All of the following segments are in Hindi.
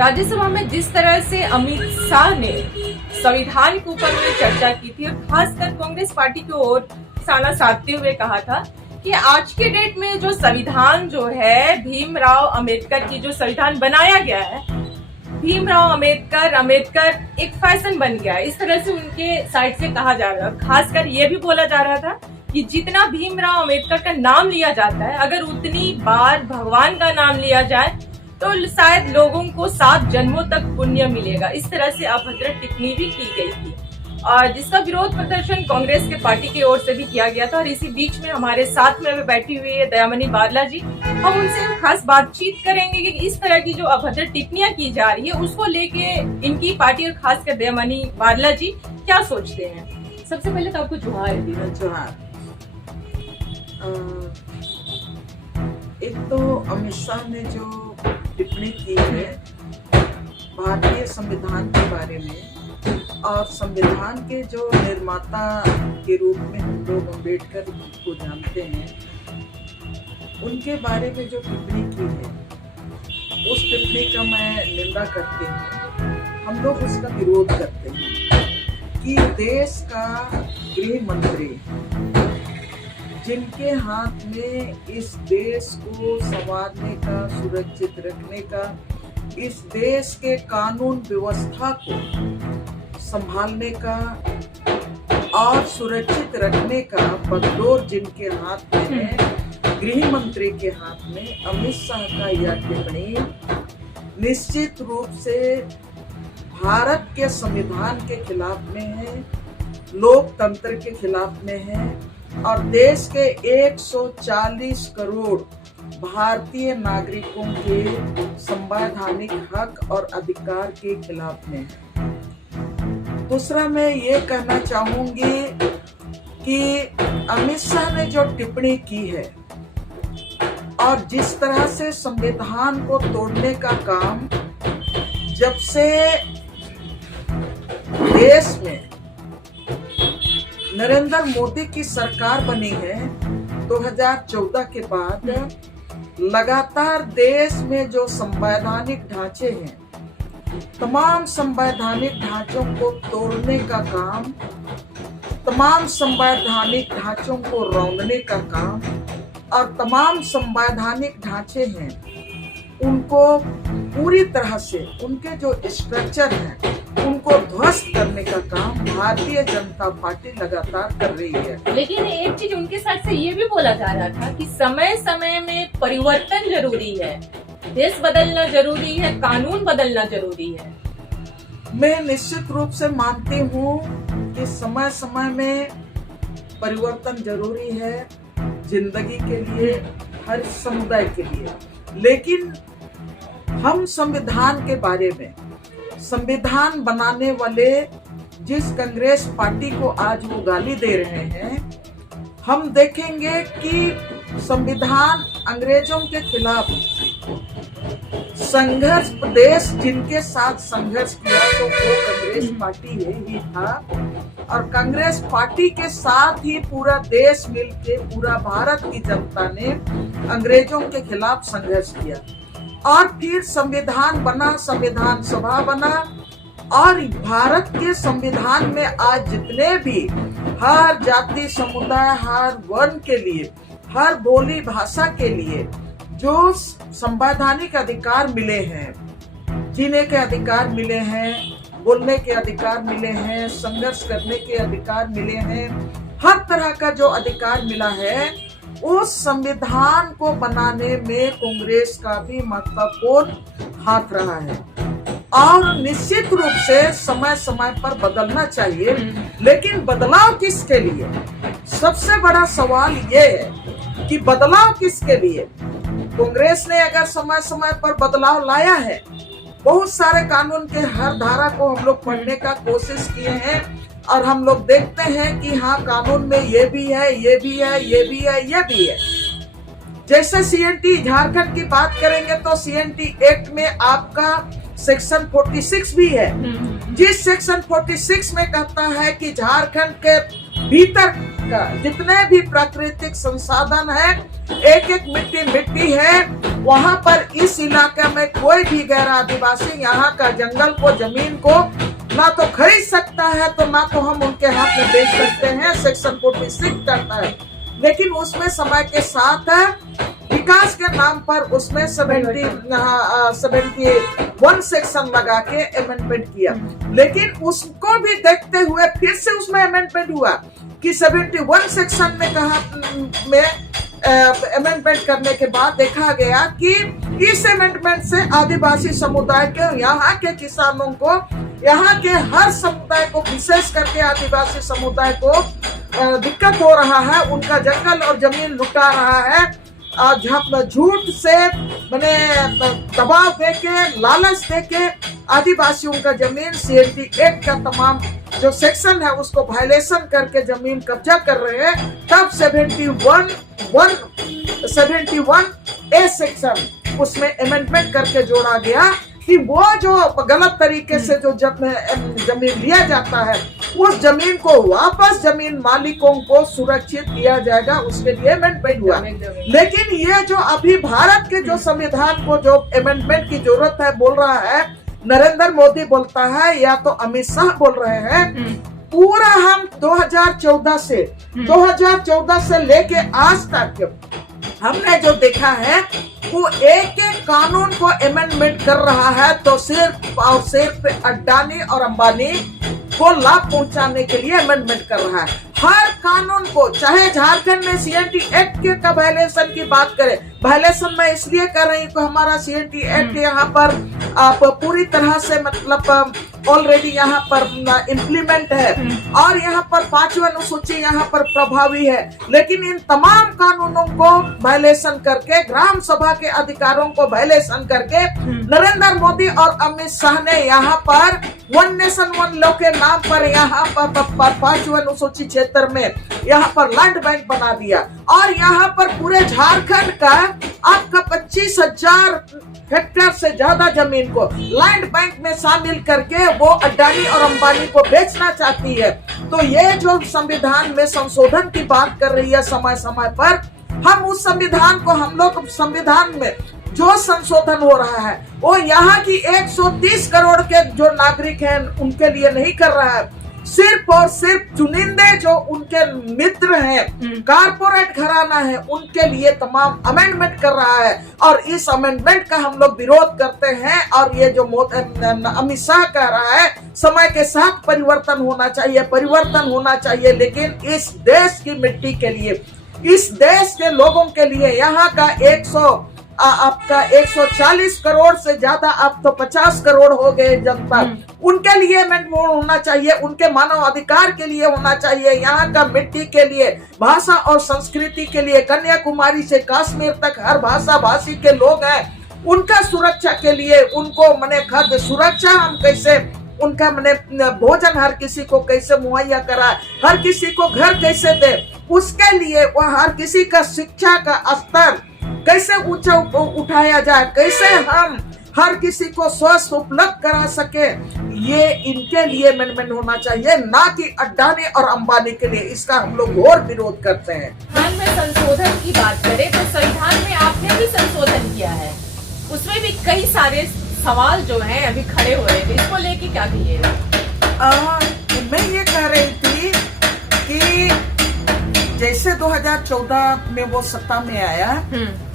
राज्यसभा में जिस तरह से अमित शाह ने संविधान के ऊपर में चर्चा की थी और खासकर कांग्रेस पार्टी की ओर निशाना साधते हुए कहा था कि आज के डेट में जो संविधान जो है भीमराव अंबेडकर की जो संविधान बनाया गया है, भीमराव अंबेडकर एक फैशन बन गया है, इस तरह से उनके साइड से कहा जा रहा है। खासकर ये भी बोला जा रहा था कि जितना भीमराव अंबेडकर का नाम लिया जाता है, अगर उतनी बार भगवान का नाम लिया जाए तो शायद लोगों को 7 जन्मों तक पुण्य मिलेगा। इस तरह से अभद्र टिप्पणी भी की गई थी और जिसका विरोध प्रदर्शन कांग्रेस के पार्टी की ओर से भी किया गया था। और इसी बीच में हमारे साथ में बैठी हुई है दयामणि बारला जी, हम उनसे खास बातचीत करेंगे कि इस तरह की जो अभद्र टिप्पणियां की जा रही है उसको लेके इनकी पार्टी और खासकर दयामणि बारला जी क्या सोचते हैं। सबसे पहले तो आपको जोहार है। जोहार। एक तो अमित शाह ने जो टिप्पणी की है भारतीय संविधान के बारे में और संविधान के जो निर्माता के रूप में हम लोग अम्बेडकर को जानते हैं, उनके बारे में जो टिप्पणी की है उस टिप्पणी का मैं निंदा करते हैं। हम लोग उसका विरोध करते हैं कि देश का गृह मंत्री जिनके हाथ में इस देश को संवारने का, सुरक्षित रखने का, इस देश के कानून व्यवस्था को संभालने का और सुरक्षित रखने का बगडोर जिनके हाथ में है, गृह मंत्री के हाथ में अमित शाह का यह टिप्पणी निश्चित रूप से भारत के संविधान के खिलाफ में है, लोकतंत्र के खिलाफ में है और देश के 140 करोड़ भारतीय नागरिकों के संवैधानिक हक और अधिकार के खिलाफ में है। दूसरा मैं ये कहना चाहूंगी कि अमित शाह ने जो टिप्पणी की है और जिस तरह से संविधान को तोड़ने का काम जब से देश में नरेंद्र मोदी की सरकार बनी है 2014 के बाद, लगातार देश में जो संवैधानिक ढांचे हैं, तमाम संवैधानिक ढांचों को तोड़ने का काम, तमाम संवैधानिक ढांचों को रौंदने का काम और तमाम संवैधानिक ढांचे हैं उनको पूरी तरह से, उनके जो स्ट्रक्चर हैं उनको ध्वस्त करने का काम भारतीय जनता पार्टी लगातार कर रही है। लेकिन एक चीज उनके साथ से ये भी बोला जा रहा था कि समय समय में परिवर्तन जरूरी है, देश बदलना जरूरी है, कानून बदलना जरूरी है। मैं निश्चित रूप से मानती हूँ कि समय समय में परिवर्तन जरूरी है जिंदगी के लिए, हर समुदाय के लिए। लेकिन हम संविधान के बारे में, संविधान बनाने वाले जिस कांग्रेस पार्टी को आज वो गाली दे रहे हैं, हम देखेंगे कि संविधान अंग्रेजों के खिलाफ संघर्ष, प्रदेश जिनके साथ संघर्ष किया तो वो कांग्रेस पार्टी ही था और कांग्रेस पार्टी के साथ ही पूरा देश मिलके, पूरा भारत की जनता ने अंग्रेजों के खिलाफ संघर्ष किया और फिर संविधान बना, संविधान सभा बना और भारत के संविधान में आज जितने भी हर जाति, समुदाय, हर वर्ण के लिए, हर बोली भाषा के लिए जो संवैधानिक अधिकार मिले हैं, जीने के अधिकार मिले हैं, बोलने के अधिकार मिले हैं, संघर्ष करने के अधिकार मिले हैं, हर तरह का जो अधिकार मिला है, उस संविधान को बनाने में कांग्रेस का भी महत्वपूर्ण हाथ रहा है और निश्चित रूप से समय समय पर बदलना चाहिए। लेकिन बदलाव किसके लिए? सबसे बड़ा सवाल ये है कि बदलाव किसके लिए? कांग्रेस ने अगर समय समय पर बदलाव लाया है, बहुत सारे कानून के हर धारा को हम लोग पढ़ने का कोशिश किए हैं और हम लोग देखते हैं कि हाँ, कानून में ये भी है, ये भी है, ये भी है, ये भी है। जैसे सीएनटी, झारखंड की बात करेंगे तो सीएनटी एक्ट में आपका सेक्शन 46 भी है, जिस सेक्शन 46 में कहता है कि झारखंड के भीतर का जितने भी प्राकृतिक संसाधन है, एक एक मिट्टी है, वहां पर इस इलाके में कोई भी गैर आदिवासी यहाँ का जंगल को, जमीन को ना तो खरीद सकता है, तो ना तो हम उनके हाथ में बेच सकते हैं। सेक्शन 46 करता है, लेकिन उसमें समय के साथ विकास के नाम पर उसमें 71 सेक्शन लगा के अमेंडमेंट किया। लेकिन उसको भी देखते हुए फिर से उसमें अमेंडमेंट हुआ कि 71 सेक्शन में अमेंडमेंट करने के बाद देखा गया कि इस अमेंडमेंट से आदिवासी समुदाय के, यहाँ के किसानों को, यहाँ के हर समुदाय को, विशेष करके आदिवासी समुदाय को दिक्कत हो रहा है। उनका जंगल और जमीन लुटा रहा है, झूठ से मैंने दबाव देके, लालच देके आदिवासियों का जमीन CNT एक्ट का तमाम जो सेक्शन है उसको वायलेशन करके जमीन कब्जा कर रहे हैं। तब 71A सेक्शन उसमें अमेंडमेंट करके जोड़ा गया कि वो जो गलत तरीके से जो जमीन लिया जाता है, उस जमीन को वापस जमीन मालिकों को सुरक्षित दिया जाएगा, उसके लिए अमेंडमेंट हुआ। लेकिन ये जो अभी भारत के जो संविधान को जो अमेंडमेंट की जरूरत है बोल रहा है, नरेंद्र मोदी बोलता है या तो अमित शाह बोल रहे हैं, पूरा हम 2014 से लेके आज तक हमने जो देखा है वो एक एक कानून को अमेंडमेंट कर रहा है, तो सिर्फ और सिर्फ अडानी और अंबानी को लाभ पहुंचाने के लिए अमेंडमेंट कर रहा है। हर कानून को, चाहे झारखंड में CNT एक्ट के का वायलेशन की बात करें, वायलेशन मैं इसलिए कर रही हूँ कि हमारा CNT एक्ट यहाँ पर आप पूरी तरह से मतलब ऑलरेडी यहाँ पर इम्प्लीमेंट है और यहाँ पर 5वीं अनुसूची यहाँ पर प्रभावी है। लेकिन इन तमाम कानूनों को वायलेशन करके, ग्राम सभा के अधिकारों को वायलेशन करके नरेंद्र मोदी और अमित शाह ने यहाँ पर वन नेशन वन लॉ के नाम पर यहाँ पर 5वीं अनुसूची क्षेत्र में यहाँ पर लैंड बैंक बना दिया और यहाँ पर पूरे झारखंड का आपका 25,000 हेक्टेयर से ज्यादा जमीन को लैंड बैंक में शामिल करके वो अडानी और अंबानी को बेचना चाहती है। तो ये जो संविधान में संशोधन की बात कर रही है समय समय पर, हम उस संविधान को, हम लोग संविधान में जो संशोधन हो रहा है वो यहाँ की 130 करोड़ के जो नागरिक हैं उनके लिए नहीं कर रहा है, सिर्फ और सिर्फ चुनिंदे जो उनके मित्र हैं, कारपोरेट घराना है, उनके लिए तमाम अमेंडमेंट कर रहा है। और इस अमेंडमेंट का हम लोग विरोध करते हैं। और ये जो अमित शाह कह रहा है समय के साथ परिवर्तन होना चाहिए, लेकिन इस देश की मिट्टी के लिए, इस देश के लोगों के लिए, यहाँ का 140 करोड़ से ज्यादा, अब तो 50 करोड़ हो गए जनता, उनके लिए अमेंडमेंट होना चाहिए, उनके मानव अधिकार के लिए होना चाहिए, यहाँ का मिट्टी के लिए, भाषा और संस्कृति के लिए, कन्याकुमारी से कश्मीर तक हर भाषा भाषी के लोग हैं, उनका सुरक्षा के लिए, उनको मने खाद्य सुरक्षा हम कैसे, उनका मने भोजन हर किसी को कैसे मुहैया कराए, हर किसी को घर कैसे दे, उसके लिए वह हर किसी का शिक्षा का स्तर कैसे ऊंचा उठाया जाए, कैसे हम हर किसी को स्वास्थ्य उपलब्ध करा सके, ये इनके लिए अमेंडमेंट होना चाहिए, ना कि अडानी और अंबानी के लिए। इसका हम लोग घोर विरोध करते हैं। संविधान में संशोधन की बात करें तो संविधान में आपने भी संशोधन किया है, उसमें भी कई सारे सवाल जो हैं अभी खड़े हो रहे हैं, इसको लेके क्या कहिएगा? मैं ये कह रही थी कि जैसे 2014 में वो सत्ता में आया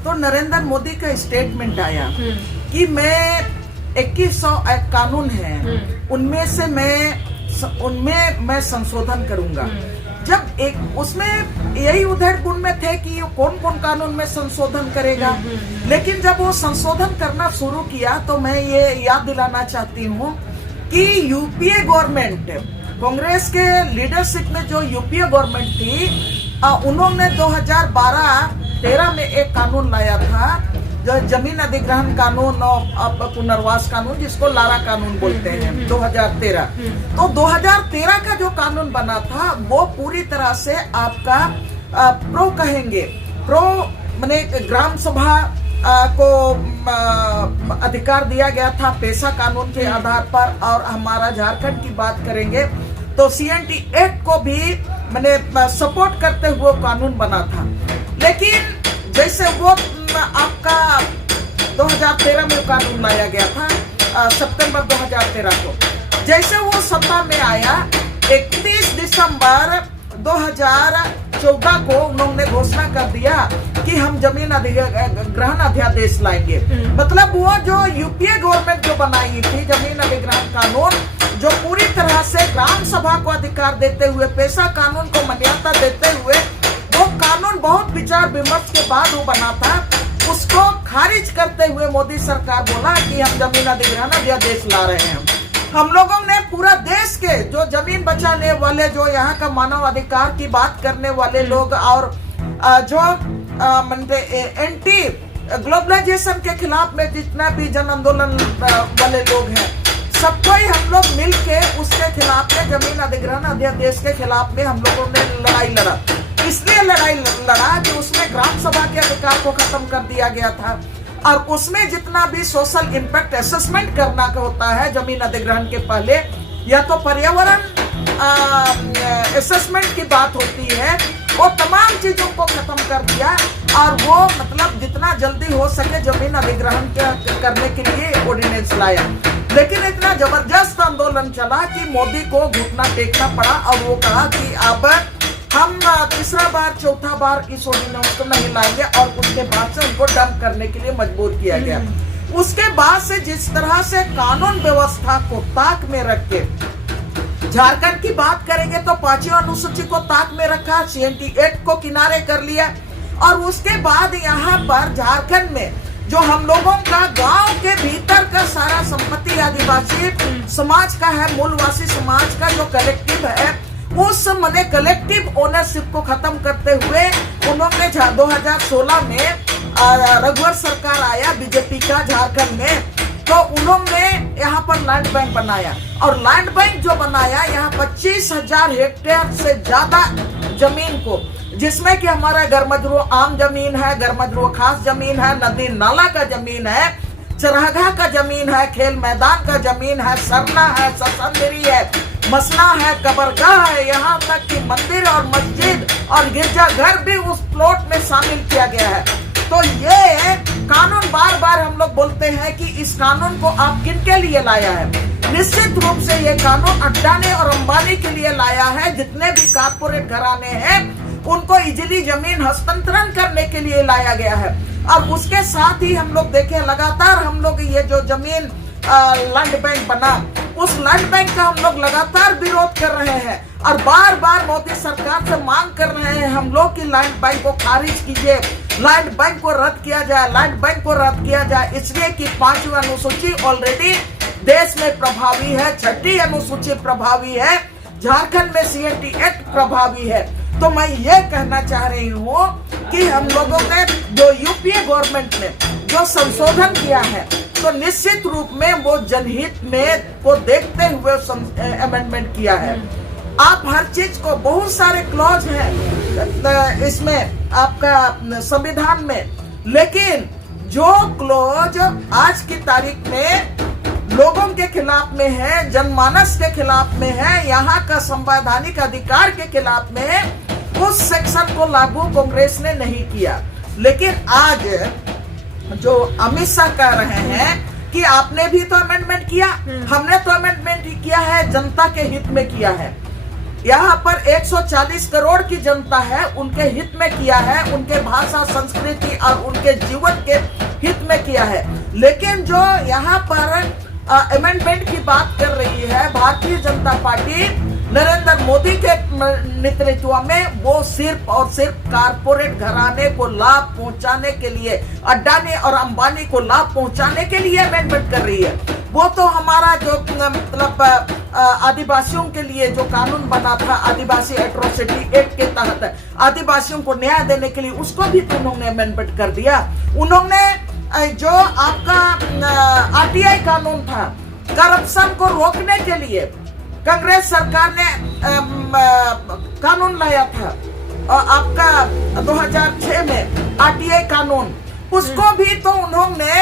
तो नरेंद्र मोदी का स्टेटमेंट आया कि मैं 2100 कानून है उनमें मैं संशोधन करूंगा। जब एक उसमें यही उधर गुण में थे कि कौन कौन कानून में संशोधन करेगा, लेकिन जब वो संशोधन करना शुरू किया तो मैं ये याद दिलाना चाहती हूँ कि यूपीए गवर्नमेंट, कांग्रेस के लीडरशिप में जो यूपीए गवर्नमेंट थी, उन्होंने 2012-13 में एक कानून लाया था, जो जमीन अधिग्रहण कानून और पुनर्वास कानून, जिसको लारा कानून बोलते हैं, 2013। तो 2013 का जो कानून बना था वो पूरी तरह से आपका प्रो कहेंगे, प्रो माने ग्राम सभा को अधिकार दिया गया था पेशा कानून के आधार पर। और हमारा झारखंड की बात करेंगे तो CNT एक्ट को भी मैंने सपोर्ट करते हुए कानून बना था। लेकिन जैसे वो आपका 2013 में कानून लाया गया था, सितंबर 2013 को, जैसे वो सत्ता में आया 31 दिसंबर 2014 को उन्होंने घोषणा कर दिया कि हम जमीन अधिग्रहण अध्यादेश लाएंगे। मतलब वो जो यूपीए गवर्नमेंट जो बनाई थी जमीन अधिग्रहण कानून, जो पूरी तरह से ग्राम सभा को अधिकार देते हुए, पेशा कानून को मान्यता देते हुए, वो कानून बहुत विचार विमर्श के बाद वो बना था, उसको खारिज करते हुए मोदी सरकार बोला कि हम जमीन अधिग्रहण अध्यादेश ला रहे हैं। हम लोगों ने पूरा देश के जो जमीन बचाने वाले, जो यहाँ का मानव अधिकार की बात करने वाले लोग और जो एंटी ग्लोबलाइजेशन के खिलाफ में जितना भी जन आंदोलन वाले लोग हैं, सबको ही हम लोग मिलके उसके खिलाफ में, जमीन अधिग्रहण अध्यादेश के खिलाफ में हम लोगों ने लड़ाई लड़ा। इसलिए लड़ाई लड़ा कि उसमें ग्राम सभा के अधिकार को खत्म कर दिया गया था और उसमें जितना भी सोशल इम्पैक्ट असेसमेंट करना का होता है जमीन अधिग्रहण के पहले, या तो पर्यावरण असेसमेंट की बात होती है, वो तमाम चीजों को खत्म कर दिया और वो मतलब जितना जल्दी हो सके जमीन अधिग्रहण करने के लिए ऑर्डिनेंस लाया। लेकिन इतना जबरदस्त आंदोलन चला कि मोदी को घुटना टेकना पड़ा और वो कहा कि अब हम तीसरा बार चौथा बार इस ऑर्डिनेंस को नहीं लाएंगे और उसके बाद से उनको डंप करने के लिए मजबूर किया गया। उसके बाद से जिस तरह से कानून व्यवस्था को ताक में रख के, झारखंड की बात करेंगे तो 5वीं अनुसूची को ताक में रखा, CNT एक्ट को किनारे कर लिया और उसके बाद यहाँ पर झारखंड में जो हम लोगों का गांव के भीतर का सारा संपत्ति आदिवासी समाज का है, मूलवासी समाज का जो कलेक्टिव है, उस मैंने कलेक्टिव ओनरशिप को खत्म करते हुए उन्होंने 2016 में रघुवर सरकार आया बीजेपी का झारखंड में, तो उन्होंने यहाँ पर लैंड बैंक बनाया और लैंड बैंक जो बनाया यहाँ 25,000 हेक्टेयर से ज्यादा जमीन को, जिसमें कि हमारा गरमजरू आम जमीन है, गरमजरू खास जमीन है, नदी नाला का जमीन है, चरहगा का जमीन है, खेल मैदान का जमीन है, सरना है, ससंदरी है, मसना है, कबरगाह है, यहाँ तक कि मंदिर और मस्जिद और गिरजाघर भी उस प्लॉट में शामिल किया गया है। तो ये कानून बार बार हम लोग बोलते हैं कि इस कानून को आप किनके लिए लाया है? निश्चित रूप से ये कानून अडानी और अंबानी के लिए लाया है। जितने भी कारपोरेट घराने हैं उनको इजीली जमीन हस्तांतरण करने के लिए लाया गया है। और उसके साथ ही हम लोग देखें, लगातार हम लोग ये जो जमीन लैंड बैंक बना, उस लैंड बैंक का हम लोग लगातार विरोध कर रहे हैं और बार बार मोदी सरकार से मांग कर रहे हैं हम लोग कि लैंड बैंक को खारिज कीजिए, लैंड बैंक को रद्द किया जाए, लैंड बैंक को रद्द किया जाए, इसलिए कि 5वीं अनुसूची ऑलरेडी देश में प्रभावी है, 6ठी अनुसूची प्रभावी है, झारखंड में CNT एक्ट प्रभावी है। तो मैं ये कहना चाह रही हूँ कि हम लोगों ने जो यूपीए गवर्नमेंट ने जो संशोधन किया है, तो निश्चित रूप में वो जनहित में को देखते हुए अमेंडमेंट किया है। आप हर चीज को, बहुत सारे क्लॉज हैं इसमें आपका संविधान में, लेकिन जो क्लॉज आज की तारीख में लोगों के खिलाफ में है, जनमानस के खिलाफ में है, यहाँ का संवैधानिक अधिकार के खिलाफ में है, उस सेक्शन को लागू कांग्रेस ने नहीं किया। लेकिन आज जो अमित शाह कह रहे हैं कि आपने भी तो अमेंडमेंट किया, हमने तो अमेंडमेंट ही किया है, जनता के हित में किया है। यहाँ पर 140 करोड़ की जनता है, उनके हित में किया है, उनके भाषा, संस्कृति और उनके जीवन के हित में किया है। लेकिन जो यहाँ पर अमेंडमेंट की बात कर रही है भारतीय जनता पार्टी नरेंद्र मोदी के नेतृत्व में, वो सिर्फ और सिर्फ कारपोरेट घराने को लाभ पहुंचाने के लिए, अडानी और अंबानी को लाभ पहुंचाने के लिए अमेंडमेंट कर रही है। वो तो हमारा जो मतलब आदिवासियों के लिए जो कानून बना था, आदिवासी एट्रोसिटी एक्ट के तहत आदिवासियों को न्याय देने के लिए, उसको भी तो उन्होंने अमेंडमेंट कर दिया। उन्होंने जो आपका RTI कानून था, करप्शन को रोकने के लिए कांग्रेस सरकार ने कानून लाया था और आपका 2006 में RTI कानून, उसको भी तो उन्होंने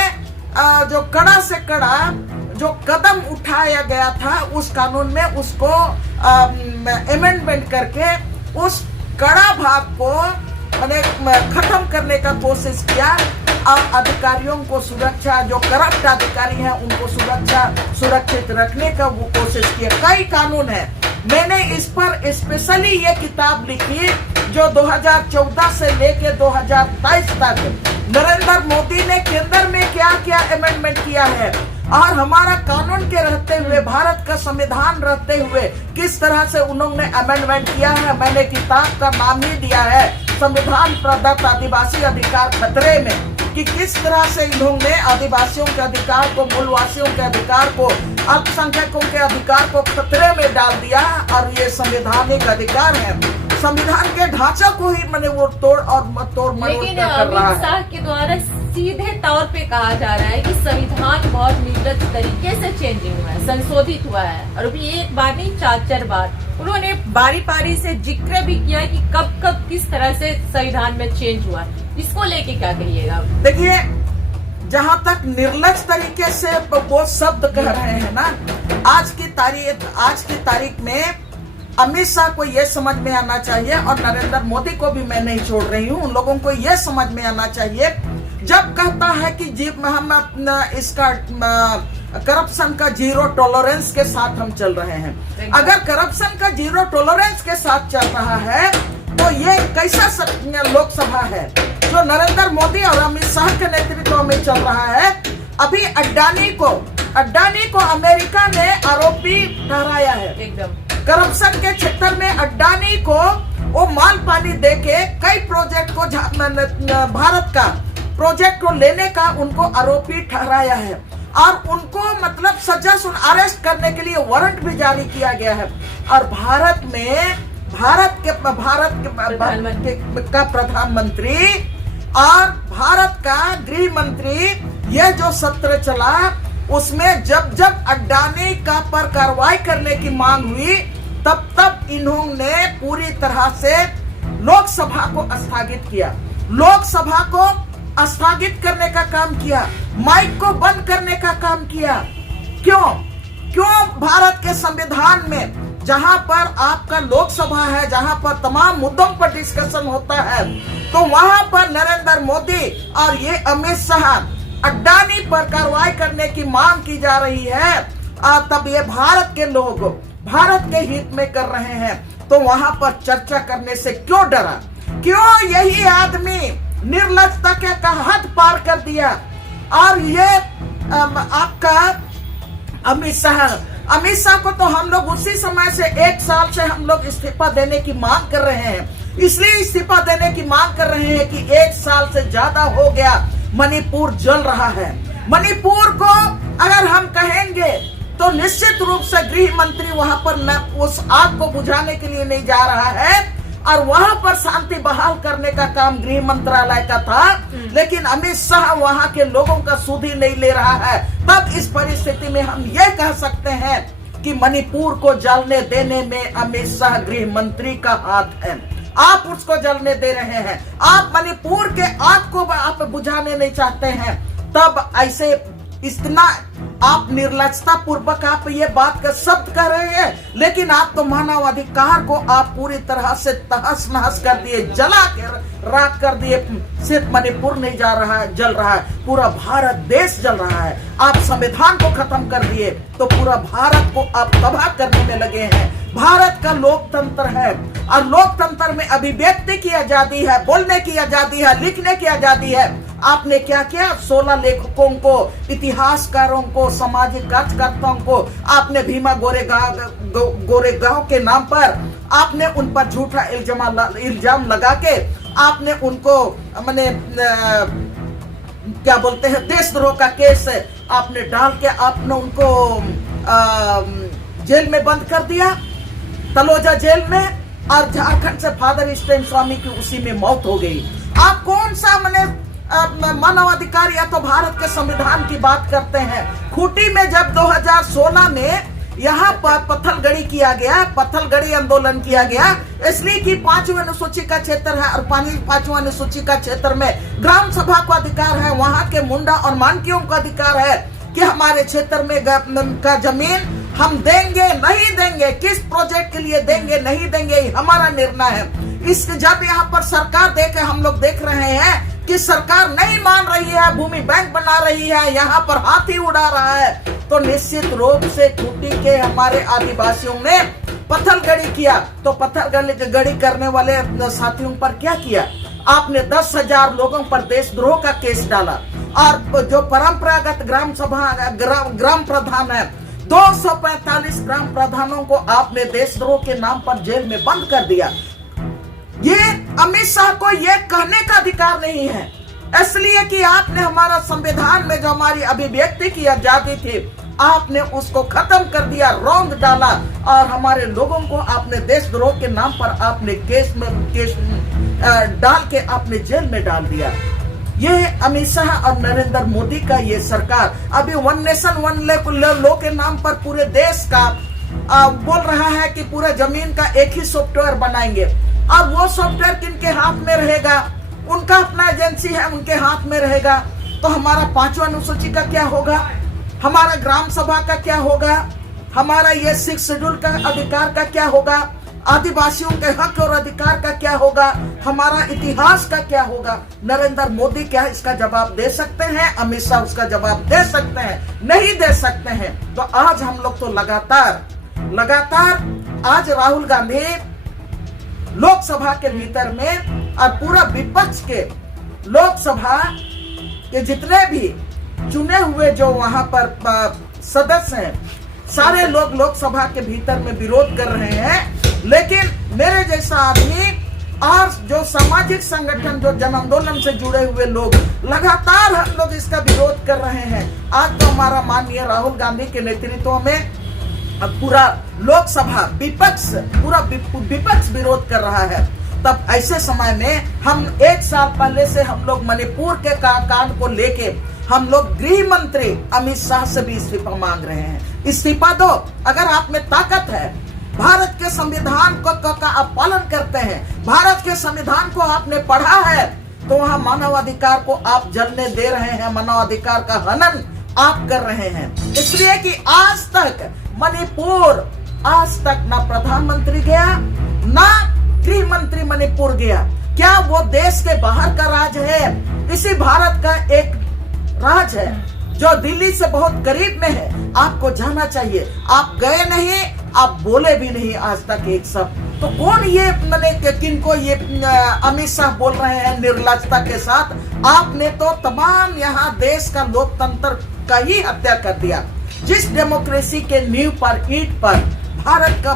जो कड़ा से कड़ा जो कदम उठाया गया था उस कानून में, उसको अमेंडमेंट करके उस कड़ा भाव को मैंने खत्म करने का कोशिश किया और अधिकारियों को सुरक्षा, जो करप्ट अधिकारी हैं उनको सुरक्षित रखने का वो कोशिश किया। कई कानून है, मैंने इस पर स्पेशली ये किताब लिखी जो 2014 से लेके 2023 तक नरेंद्र मोदी ने केंद्र में क्या क्या अमेंडमेंट किया है और हमारा कानून के रहते हुए, भारत का संविधान रहते हुए किस तरह से उन्होंने अमेंडमेंट किया है। मैंने किताब का नाम ही दिया है संविधान प्रदत्त आदिवासी अधिकार खतरे में, कि किस तरह से इन्होंने आदिवासियों के अधिकार को, मूलवासियों के अधिकार को, अल्पसंख्यकों के अधिकार को खतरे में डाल दिया। और ये संवैधानिक अधिकार है, संविधान के ढांचा को ही मैंने वो तोड़ मरोड़ लेकिन कर रहा अमित शाह के द्वारा सीधे तौर पे कहा जा रहा है कि संविधान बहुत निर्दत तरीके से चेंजिंग हुआ है, संशोधित हुआ है, और अभी एक बार नहीं 4 बार उन्होंने बारी बारी से जिक्र भी किया कि कब कब किस तरह से संविधान में चेंज हुआ। इसको लेके क्या कहिएगा? देखिए, जहाँ तक निर्लज तरीके से वो शब्द कह रहे हैं ना, आज की तारीख में अमित शाह को ये समझ में आना चाहिए, और नरेंद्र मोदी को भी मैं नहीं छोड़ रही हूँ, उन लोगों को ये समझ में आना चाहिए, जब कहता है कि हम अपना इसका करप्शन का जीरो टॉलरेंस के साथ हम चल रहे हैं। अगर करप्शन का जीरो टॉलरेंस के साथ चल रहा है तो ये कैसा लोकसभा है जो नरेंद्र मोदी और अमित शाह के नेतृत्व में चल रहा है। अभी अड्डानी को अमेरिका ने आरोपी ठहराया है एकदम करप्शन के क्षेत्र में। अड्डानी को वो माल पानी देके कई प्रोजेक्ट को, भारत का प्रोजेक्ट को लेने का उनको आरोपी ठहराया है, और उनको मतलब सजा अरेस्ट करने के लिए वारंट भी जारी किया गया है। और भारत का प्रधानमंत्री और भारत का गृह मंत्री, यह जो सत्र चला उसमें जब अड्डानी का पर कार्रवाई करने की मांग हुई तब इन्होंने पूरी तरह से लोकसभा को स्थगित किया, लोकसभा को स्थगित करने का काम किया, माइक को बंद करने का काम किया। क्यों भारत के संविधान में जहां पर आपका लोकसभा है, जहां पर तमाम मुद्दों पर डिस्कशन होता है, तो वहां पर नरेंद्र मोदी और ये अमित शाह अड्डानी पर कार्रवाई करने की मांग की जा रही है, तब ये भारत के लोग भारत के हित में कर रहे हैं, तो वहां पर चर्चा करने से क्यों डरा? क्यों यही आदमी निर्लजता का हद पार कर दिया? और ये आपका अमित शाह को तो हम लोग उसी समय से 1 साल से हम लोग इस्तीफा देने की मांग कर रहे हैं। इसलिए इस्तीफा देने की मांग कर रहे हैं कि 1 साल से ज्यादा हो गया, मणिपुर जल रहा है। मणिपुर को अगर हम कहेंगे तो निश्चित रूप से गृह मंत्री वहां पर उस आग को बुझाने के लिए नहीं जा रहा है, और वहां पर शांति बहाल करने का काम गृह मंत्रालय का था, लेकिन अमित शाह वहां के लोगों का सुध ही नहीं ले रहा है। तब इस परिस्थिति में हम ये कह सकते हैं कि मणिपुर को जलने देने में अमित शाह गृह मंत्री का हाथ है। आप उसको जलने दे रहे हैं, आप मणिपुर के आग को आप बुझाने नहीं चाहते हैं, तब ऐसे इतना आप निर्लजता पूर्वक आप ये बात का शब्द कह रहे हैं, लेकिन आप तो मानव अधिकार को आप पूरी तरह से तहस नहस कर दिए, जला के राख कर दिए। सिर्फ मणिपुर नहीं जल रहा है, पूरा भारत देश जल रहा है। आप संविधान को खत्म कर दिए तो पूरा भारत को आप तबाह करने में लगे हैं। भारत का लोकतंत्र है, और लोकतंत्र में अभिव्यक्ति की आजादी है, बोलने की आजादी है, लिखने की आजादी है। आपने क्या किया? 16 लेखकों को, इतिहासकारों को, सामाजिक कार्यकर्ताओं को आपने भीमा गोरेगांव के नाम पर आपने उन पर झूठा इल्जाम लगा के आपने उनको मैंने क्या बोलते हैं देशद्रोह का केस आपने डाल के आपने उनको जेल में बंद कर दिया, तलोजा जेल में। और झारखंड से फादर स्टेन स्वामी की उसी में मौत हो गई। आप कौन सा मानवाधिकार या तो भारत के संविधान की बात करते हैं? खूंटी में जब 2016 में यहाँ पर पत्थलगड़ी आंदोलन किया गया, इसलिए कि 5वीं अनुसूची का क्षेत्र है, और 5वीं अनुसूची का क्षेत्र में ग्राम सभा को अधिकार है, वहाँ के मुंडा और मानकियों को अधिकार है कि हमारे क्षेत्र में का जमीन हम देंगे नहीं देंगे, किस प्रोजेक्ट के लिए देंगे नहीं देंगे, ये हमारा निर्णय है। इस जब यहाँ पर सरकार हम लोग देख रहे हैं कि सरकार नहीं मान रही है, भूमि बैंक बना रही है, यहाँ पर हाथी उड़ा रहा है, तो निश्चित रूप से खूंटी के हमारे आदिवासियों ने पत्थरगड़ी किया। तो पत्थरगड़ी करने वाले साथियों पर क्या किया? आपने 10,000 लोगों पर देशद्रोह का केस डाला, और जो परंपरागत ग्राम प्रधान है, 245 ग्राम प्रधानों को आपने देशद्रोह के नाम पर जेल में बंद कर दिया। ये अमित शाह को ये कहने का अधिकार नहीं है, इसलिए कि आपने हमारा संविधान में जो हमारी अभिव्यक्ति की आजादी थी, आपने उसको खत्म कर दिया, रौंद डाला, और हमारे लोगों को आपने देशद्रोह के नाम पर आपने केस डाल के आपने जेल में डाल दिया। ये अमित शाह और नरेंद्र मोदी का ये सरकार अभी वन नेशन वन लॉ के नाम पर पूरे देश का बोल रहा है कि पूरा जमीन का एक ही सॉफ्टवेयर बनाएंगे, और वो सॉफ्टवेयर किनके हाथ में रहेगा? उनका अपना एजेंसी है, उनके हाथ में रहेगा। तो हमारा 5वां अनुसूची का क्या होगा? हमारा ग्राम सभा का क्या होगा? हमारा ये 6 शेड्यूल का अधिकार का क्या होगा? आदिवासियों के हक और अधिकार का क्या होगा? हमारा इतिहास का क्या होगा? नरेंद्र मोदी क्या इसका जवाब दे सकते हैं? अमित शाह उसका जवाब दे सकते हैं? नहीं दे सकते हैं। तो आज हम लोग तो लगातार आज राहुल गांधी लोकसभा के भीतर में और पूरा विपक्ष के लोकसभा के जितने भी चुने हुए जो वहां पर सदस्य हैं, सारे लोग लोकसभा के भीतर में विरोध कर रहे हैं। लेकिन मेरे जैसा आदमी और जो सामाजिक संगठन, जो जन आंदोलन से जुड़े हुए लोग, लगातार हम लोग इसका विरोध कर रहे हैं। आज तो हमारा माननीय राहुल गांधी के नेतृत्व में पूरा लोकसभा पूरा विपक्ष विरोध कर रहा है। तब ऐसे समय में हम 1 साल पहले से हम लोग मणिपुर के कांड को लेके हम लोग गृह मंत्री अमित शाह से भी इस्तीफा मांग रहे हैं। इस्तीफा दो, अगर आप में ताकत है, भारत के संविधान का आप पालन करते हैं, भारत के संविधान को आपने पढ़ा है, तो वहाँ मानवाधिकार को आप जलने दे रहे हैं, मानवाधिकार का हनन आप कर रहे हैं। इसलिए कि आज तक मणिपुर, आज तक ना प्रधानमंत्री गया, ना गृह मंत्री मणिपुर गया। क्या वो देश के बाहर का राज है? इसी भारत का एक राज है जो दिल्ली से बहुत करीब में है। आपको जाना चाहिए, आप गए नहीं, आप बोले भी नहीं आज तक एक शब्द। तो कौन ये किनको ये अमित शाह बोल रहे हैं निर्लजता के साथ? आपने तो तमाम यहाँ देश का लोकतंत्र का ही हत्या कर दिया। जिस डेमोक्रेसी के नींव पर, ईंट पर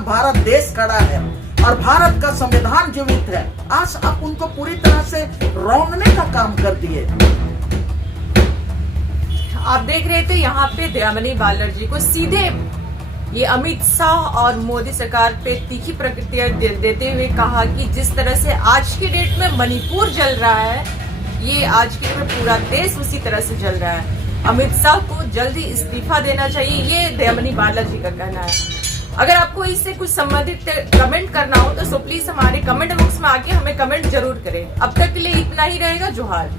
भारत देश खड़ा है और भारत का संविधान जीवित है, आज आप उनको पूरी तरह से रौंदने का काम कर दिए। आप देख रहे थे यहाँ पे दयामनी बानर्जी को सीधे ये अमित शाह और मोदी सरकार पे तीखी प्रतिक्रिया देते हुए कहा कि जिस तरह से आज की डेट में मणिपुर जल रहा है, ये आज के डेट में पूरा देश उसी तरह से जल रहा है। अमित शाह को जल्दी इस्तीफा देना चाहिए, ये दयामनी बानर्जी का कहना है। अगर आपको इससे कुछ संबंधित कमेंट करना हो तो प्लीज हमारे कमेंट बॉक्स में आके हमें कमेंट जरूर करें। अब तक के लिए इतना ही रहेगा। जोहार।